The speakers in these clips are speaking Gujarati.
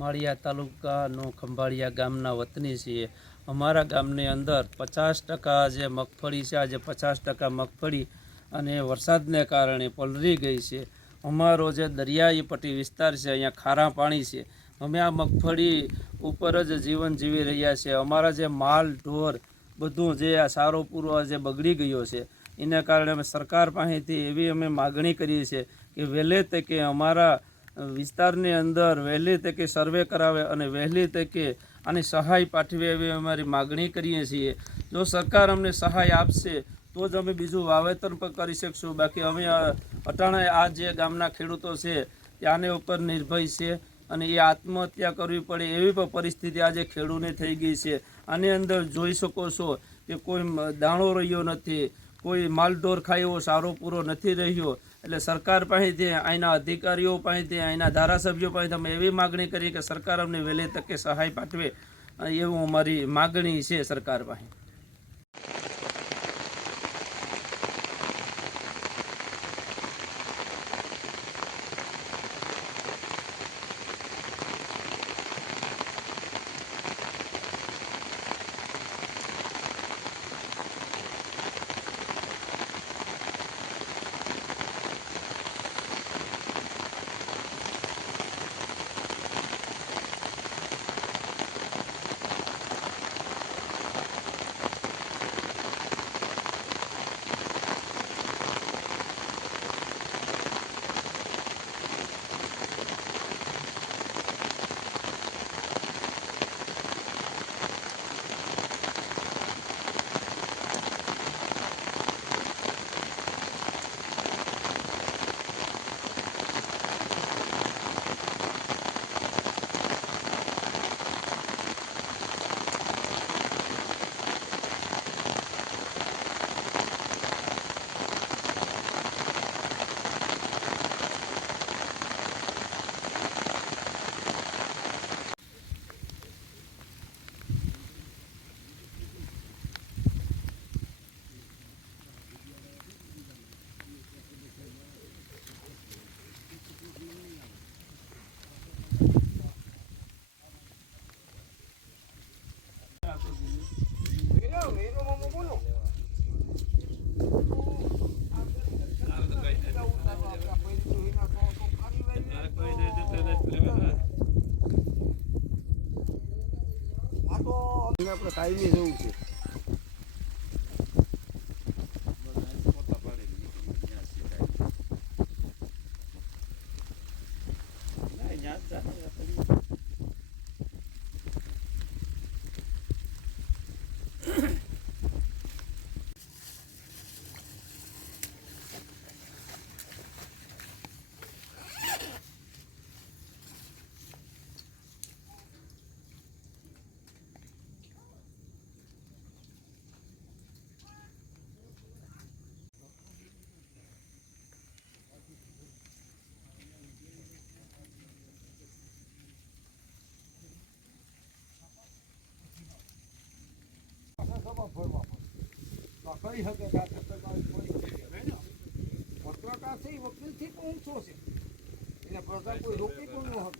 માળિયા તાલુકાનો ખંભાળિયા ગામના વતની છીએ। અમારા ગામની અંદર 50% જે મગફળી છે, આજે 50% મગફળી અને વરસાદને કારણે પલળી ગઈ છે। અમારો જે દરિયાઈ પટ્ટી વિસ્તાર છે, અહીંયા ખારા પાણી છે। અમે આ મગફળી ઉપર જ જીવન જીવી રહ્યા છીએ। અમારા જે માલ ઢોર બધું જે આ સારો પૂરો જે બગડી ગયો છે, એને કારણે અમે સરકાર પાસેથી એવી અમે માગણી કરીએ છીએ કે વહેલે તકે અમારા વિસ્તારની અંદર વહેલી તકે સર્વે કરાવે અને વહેલી તકે આની સહાય પાઠવે એવી અમારી માગણી કરીએ છીએ। જો સરકાર અમને સહાય આપશે તો જ અમે બીજું વાવેતર પણ કરી શકશું। બાકી અમે અટાણે આ જે ગામના ખેડૂતો છે ત્યાંને ઉપર નિર્ભય છે અને એ આત્મહત્યા કરવી પડે એવી પણ પરિસ્થિતિ આજે ખેડૂતને થઈ ગઈ છે। આની અંદર જોઈ શકો છો કે કોઈ દાણો રહ્યો નથી, કોઈ માલઢોર ખાય એવો સારો પૂરો નથી રહ્યો। એટલે સરકાર પાસેથી અહીંના અધિકારીઓ પાસેથી અહીંના ધારાસભ્યો પાસેથી અમે એવી માગણી કરી કે સરકાર અમને વહેલી તકે સહાય પાઠવે એવું અમારી માગણી છે સરકાર પાસે। આપણે કાયમી જવું છે। કઈ શકે પત્રકાર છે એ વકીલથી પણ ઊંચો છે, એને પ્રજા કોઈ રોકી પણ ન હતું।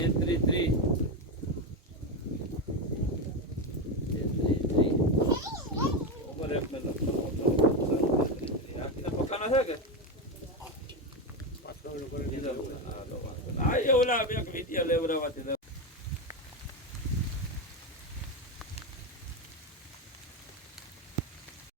33 ઉપર એક મિનિટ. રાખીને પકાનો છે કે પાછળ ઓલું કરી આ એ ઓલા એક વિડિયો લેવડાવવાથી